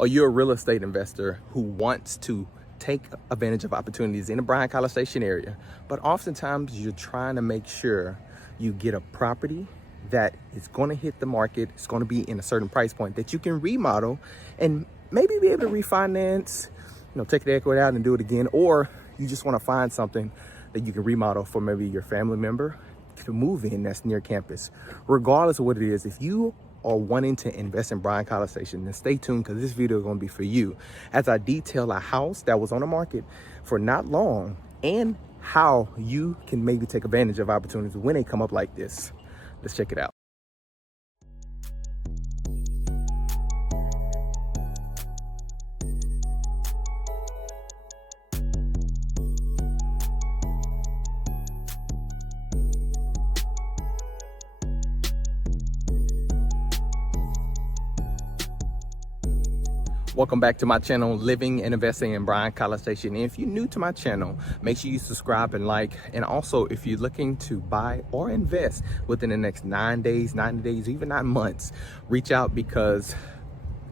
or you're a real estate investor who wants to take advantage of opportunities in the Bryan-College Station area, but oftentimes you're trying to make sure you get a property that is going to hit the market, it's going to be in a certain price point that you can remodel and maybe be able to refinance, take the equity out and do it again, or you just want to find something that you can remodel for maybe your family member to move in that's near campus. Regardless of what it is, if you are wanting to invest in Bryan-College Station, then stay tuned because this video is going to be for you as I detail a house that was on the market for not long and how you can maybe take advantage of opportunities when they come up like this. Let's check it out. Welcome back to my channel, Living and Investing in Bryan-College Station. And if you're new to my channel, make sure you subscribe and like. And also, if you're looking to buy or invest within the next 9 days, 90 days, even 9 months, reach out, because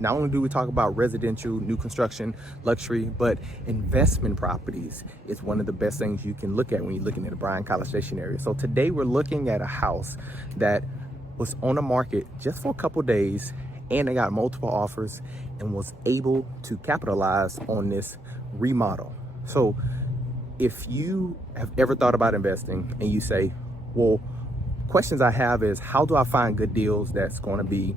not only do we talk about residential, new construction, luxury, but investment properties is one of the best things you can look at when you're looking at the Bryan-College Station area. So today we're looking at a house that was on the market just for a couple days, and they got multiple offers and was able to capitalize on this remodel. So if you have ever thought about investing and you say, well, questions I have is, how do I find good deals that's going to be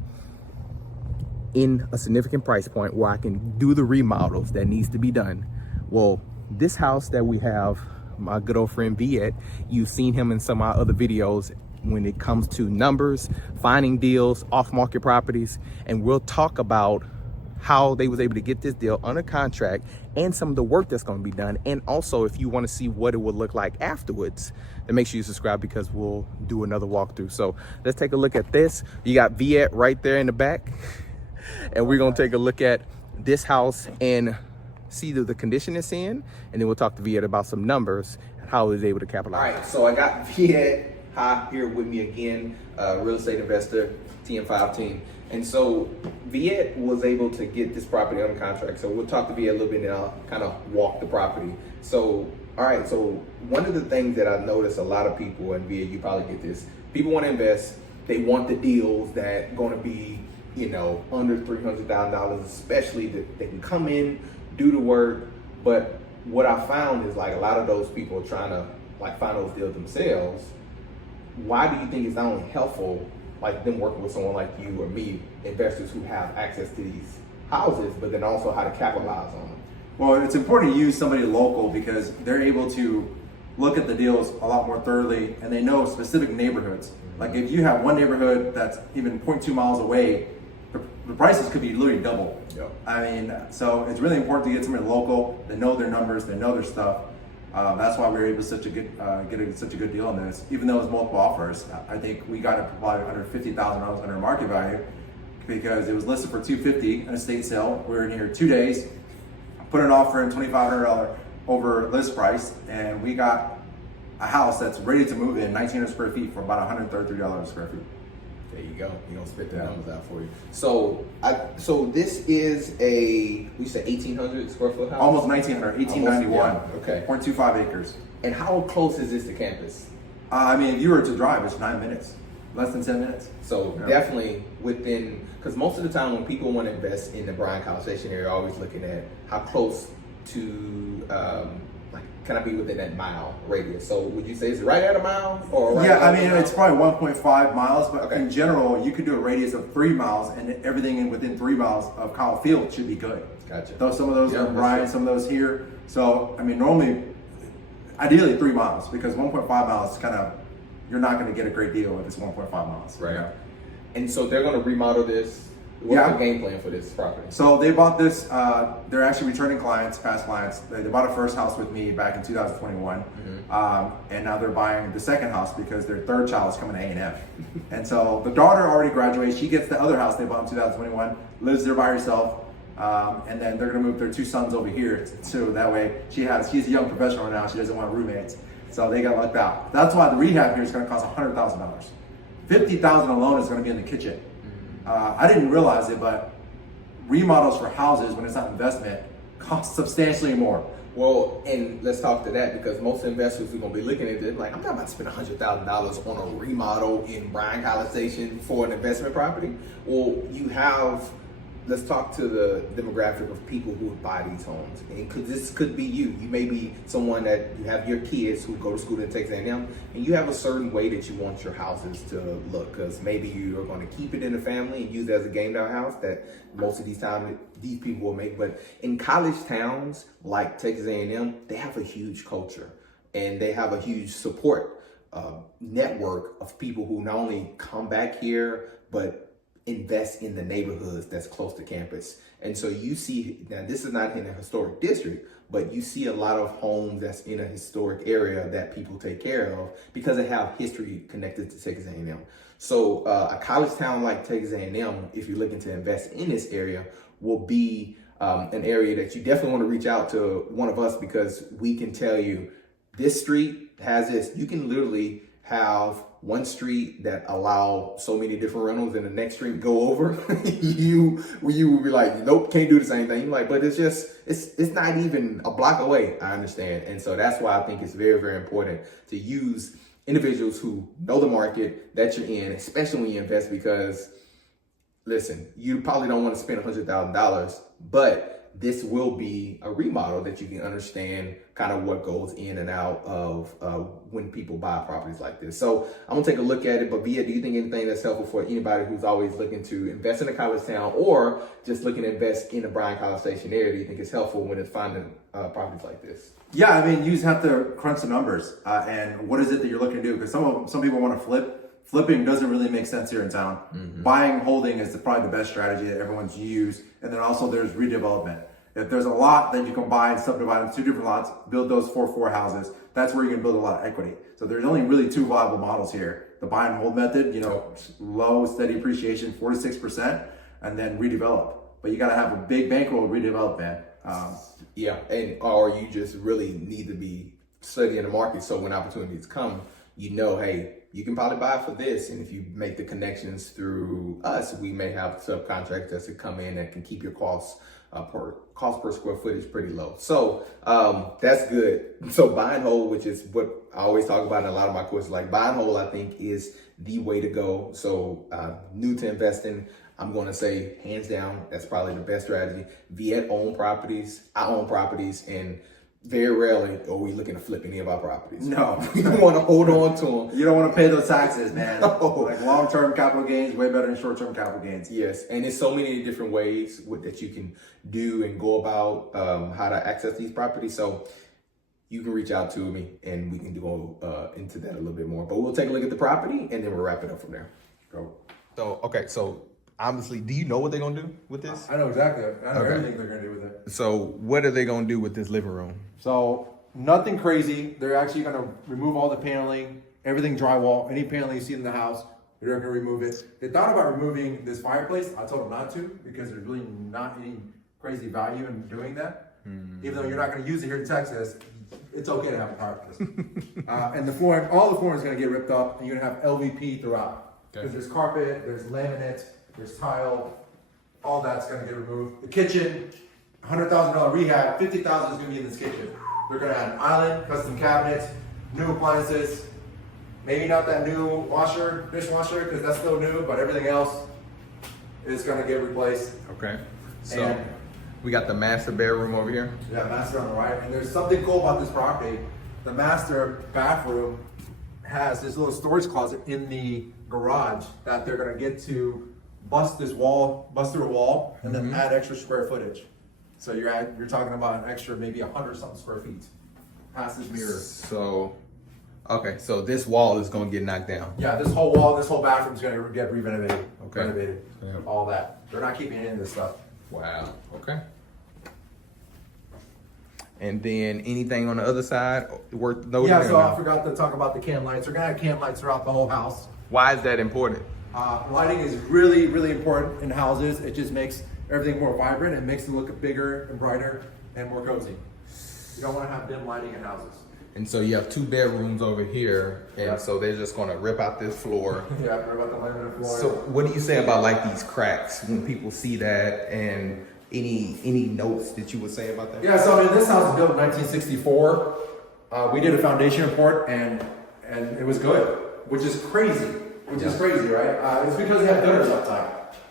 in a significant price point where I can do the remodels that needs to be done? Well, this house that we have, my good old friend Viet, you've seen him in some of our other videos when it comes to numbers, finding deals, off-market properties, and we'll talk about how they was able to get this deal under contract and some of the work that's going to be done. And also, if you want to see what it would look like afterwards, then make sure you subscribe because we'll do another walkthrough. So let's take a look at this. You got Viet right there in the back, and we're going to take a look at this house and see the condition it's in, and then we'll talk to Viet about some numbers and how he was able to capitalize. All right, so I got Viet here with me again, real estate investor, TM5 team. And so Viet was able to get this property under contract. So we'll talk to Viet a little bit and I'll kind of walk the property. So, all right, so one of the things that I've noticed a lot of people, and Viet, you probably get this, people want to invest, they want the deals that going to be, under $300,000, especially that they can come in, do the work. But what I found is like a lot of those people are trying to find those deals themselves. Why do you think it's not only helpful, like them working with someone like you or me, investors who have access to these houses, but then also how to capitalize on them? Well, it's important to use somebody local because they're able to look at the deals a lot more thoroughly, and they know specific neighborhoods. Like if you have one neighborhood that's even 0.2 miles away, the prices could be literally double. Yep. I mean, so it's really important to get somebody local. They know their numbers, they know their stuff. That's why we were able to get such a good deal on this. Even though it was multiple offers, I think we got it probably $150,000 under market value because it was listed for $250 in a state sale. We were in here 2 days, put an offer in $2,500 over list price, and we got a house that's ready to move in, 1,900 square feet for about $133 a square feet. There you go. You're gonna spit the numbers out for you. So, so this is we said 1,800 square foot house. Almost 1,900, 1,891. Okay. 0.25 acres. And how close is this to campus? I mean, if you were to drive, it's 9 minutes, less than 10 minutes. So definitely within, because most of the time when people want to invest in the Bryan-College Station area, always looking at how close to can I be within that mile radius? So would you say it's right at a mile? Or right I mean, it's probably 1.5 miles, but okay. In general, you could do a radius of 3 miles, and everything within 3 miles of Kyle Field should be good. Gotcha. Though some of those are in Bryan, some of those here. So, I mean, normally, ideally 3 miles, because 1.5 miles is kind of, you're not going to get a great deal if it's 1.5 miles. Right. Yeah. And so they're going to remodel this. What's the game plan for this property? So they bought this, they're actually returning clients, past clients. They bought a first house with me back in 2021. And now they're buying the second house because their third child is coming to A&M. And so the daughter already graduated. She gets the other house they bought in 2021, lives there by herself. And then they're gonna move their 2 sons over here too. That way she's a young professional now. She doesn't want roommates. So they got lucked out. That's why the rehab here is gonna cost $100,000. $50,000 alone is gonna be in the kitchen. I didn't realize it, but remodels for houses, when it's not investment, cost substantially more. Well, and let's talk to that, because most investors are going to be looking at it like, I'm not about to spend $100,000 on a remodel in Bryan-College Station for an investment property. Well, let's talk to the demographic of people who would buy these homes. And this could be you. You may be someone that you have your kids who go to school in Texas A&M, and you have a certain way that you want your houses to look, because maybe you are going to keep it in the family and use it as a game down house that most of these people will make. But in college towns like Texas A&M, they have a huge culture, and they have a huge support network of people who not only come back here, but invest in the neighborhoods that's close to campus. And so you see, now this is not in a historic district, but you see a lot of homes that's in a historic area that people take care of because they have history connected to Texas A&M. So a college town like Texas A&M, if you're looking to invest in this area, will be an area that you definitely want to reach out to one of us, because we can tell you this street has this. You can literally have one street that allow so many different rentals, and the next street go over. you will be like, nope, can't do the same thing. You're like, but it's not even a block away. I understand. And so that's why I think it's very, very important to use individuals who know the market that you're in, especially when you invest, because listen, you probably don't want to spend $100,000, but this will be a remodel that you can understand kind of what goes in and out of when people buy properties like this. So I'm gonna take a look at it. But Viet, do you think anything that's helpful for anybody who's always looking to invest in a college town or just looking to invest in the Bryan-College Station area? Do you think it's helpful when it's finding properties like this? Yeah, I mean, you just have to crunch the numbers and what is it that you're looking to do? Because some people want to flip. Flipping doesn't really make sense here in town. Mm-hmm. Buying and holding is probably the best strategy that everyone's used. And then also there's redevelopment. If there's a lot that you can buy and subdivide into 2 different lots, build those 4 houses, that's where you can build a lot of equity. So there's only really 2 viable models here. The buy and hold method, low, steady appreciation, 4 to 6%, and then redevelop. But you got to have a big bankroll to redevelop, man. Or you just really need to be studying the market, so when opportunities come, hey, you can probably buy for this. And if you make the connections through us, we may have subcontractors that come in that can keep your costs per square footage pretty low. So that's good. So buy and hold, which is what I always talk about in a lot of my courses, like buy and hold, I think is the way to go. So new to investing, I'm going to say hands down, that's probably the best strategy. Viet own properties, I own properties, and very rarely are we looking to flip any of our properties. No. We want to hold on to them. You don't want to pay those taxes, man. No. Like long-term capital gains, way better than short-term capital gains. Yes, and there's so many different ways that you can do and go about how to access these properties. So you can reach out to me and we can go into that a little bit more. But we'll take a look at the property and then we'll wrap it up from there. Go. So obviously, do you know what they're going to do with this? I know exactly. I know everything they're going to do with it. So what are they going to do with this living room? So nothing crazy. They're actually going to remove all the paneling, everything drywall, any paneling you see in the house, they're going to remove it. They thought about removing this fireplace. I told them not to because there's really not any crazy value in doing that. Even though you're not going to use it here in Texas, it's okay to have a fireplace. And the flooring, all the flooring is going to get ripped up, and you're going to have LVP throughout. Because there's carpet, there's laminate, there's tile, all that's going to get removed. The kitchen, $100,000 rehab, $50,000 is going to be in this kitchen. They're going to add an island, custom cabinets, new appliances, maybe not that new dishwasher, because that's still new, but everything else is going to get replaced. Okay. So we got the master bedroom over here. Yeah, master on the right. And there's something cool about this property. The master bathroom has this little storage closet in the garage that they're going to get to bust through a wall, and then add extra square footage. So you're talking about an extra maybe 100-something square feet past this mirror. So this wall is going to get knocked down. Yeah, this whole wall, this whole bathroom is going to get renovated. Okay. Renovated. Yeah. All that. They're not keeping any of this stuff. Wow. Okay. And then anything on the other side worth noting? Yeah, so I forgot to talk about the can lights. We're going to have can lights throughout the whole house. Why is that important? Lighting is really, really important in houses. It just makes everything more vibrant and makes it look bigger and brighter and more cozy. You don't want to have dim lighting in houses. And so you have 2 bedrooms over here, and Yeah. so they're just gonna rip out this floor. Yeah, we're about the laminate floor. So what do you say about like these cracks when people see that, and any notes that you would say about that? Yeah, so I mean, this house was built in 1964. We did a foundation report, and it was good, which is crazy. Right? It's because they have gutters uptime,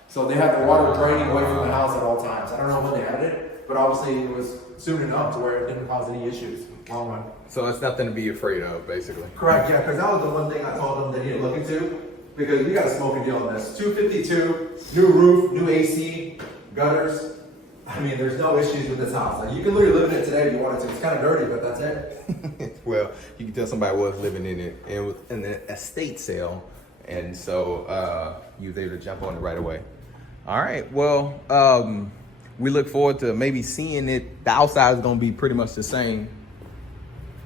so they have the water draining away from the house at all times. I don't know when they added it, but obviously it was soon enough to where it didn't cause any issues. Long run. So it's nothing to be afraid of, basically. Correct. Yeah, because that was the one thing I told them they need to look into, because we got a smoking deal on this. 252, new roof, new AC, gutters. I mean, there's no issues with this house. Like, you can literally live in it today if you wanted to. It's kind of dirty, but that's it. Well, you can tell somebody was living in it, and it was in an estate sale, and so you was able to jump on it right away. All right. Well, we look forward to maybe seeing it. The outside is going to be pretty much the same.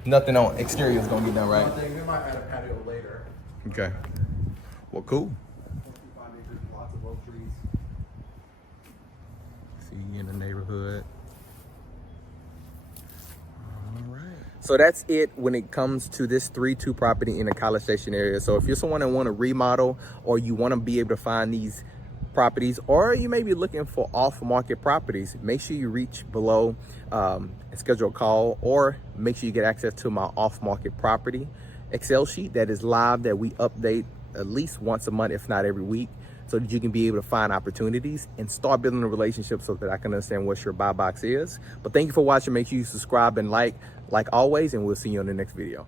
Nothing on exterior is going to get done, right? We might add a patio later. Okay. Well, cool. 25 acres, lots of oak trees. See you in the neighborhood. All right. So that's it when it comes to this 3-2 property in the College Station area. So if you're someone that want to remodel, or you want to be able to find these properties, or you may be looking for off-market properties, make sure you reach below and schedule a call, or make sure you get access to my off-market property Excel sheet that is live, that we update at least once a month, if not every week, so that you can be able to find opportunities and start building a relationship so that I can understand what your buy box is. But thank you for watching. Make sure you subscribe and like always, and we'll see you on the next video.